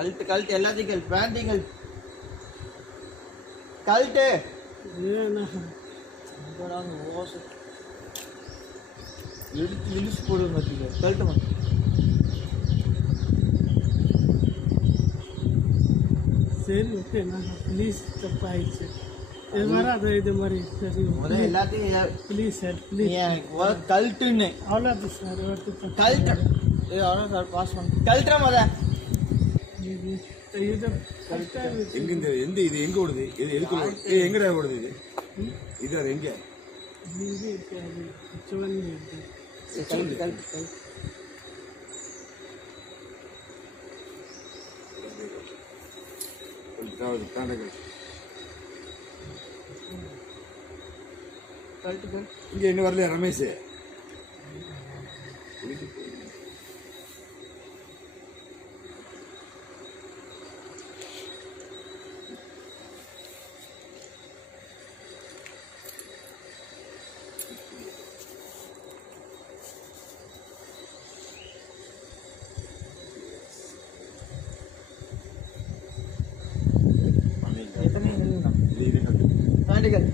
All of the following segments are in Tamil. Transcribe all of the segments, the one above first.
கழட்டு எல்லாத்தையும் கழட்டு, பேண்டையும் கழட்டு. எடுத்து இழுச்சு போடுங்க பார்த்திங்க. கழட்டுமா சரி ஓகேண்ணா ப்ளீஸ் தப்பாயிடுச்சு. இது மாதிரி இது மாதிரி சரி எல்லாத்தையும் ப்ளீஸ் சார் ப்ளீஸ் கழட்டுன்னு அவ்வளோது சார் கழட்டு. அவ்வளோ சார் பாஸ் பண்ண கழட்டுற முத. இது எங்க எந்த இது எங்க ஓடுது? இது எதுக்குள்ள எங்கடா ஓடுது? இது இது அது எங்க இருக்காது சிவன் கழட்டு கழட்டு. இங்க இன்னும் வரலையா ரமேஷ்? பேண்டுகள்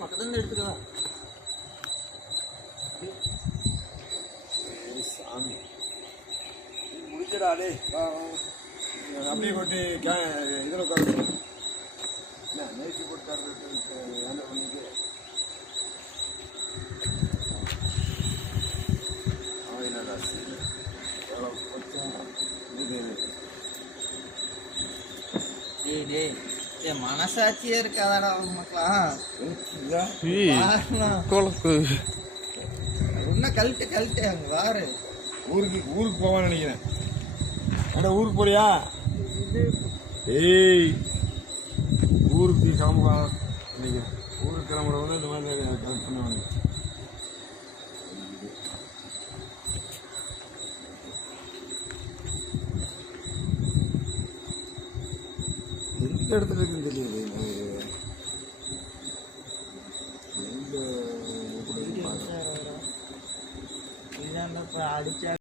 பக்கத்துல இருந்து எடுத்துக்கவா சாமி முடிச்சடாடே. அப்படியே போட்டு இதில் உட்காந்து இல்லை நேற்று போட்டு வேலை பண்ணிட்டு அவன் என்ன ராசி எவ்வளோ கொஞ்சம் என் மனசாட்சியே இருக்காதாடா மக்களாம். இன்னும் கழட்டு அங்க வாரு. ஊருக்கு போவான்னு நினைக்கிறேன். ஏன்னா ஊருக்கு போறியா? ஏய் ஊருக்கு கிளம்புவான் நினைக்கிறேன். ஊருக்கு கிளம்புறவங்க இந்த மாதிரி கலெக்ட் பண்ணுவாங்க. எந்த இடத்துல இருக்குன்னு தெரியுது. அடிச்சா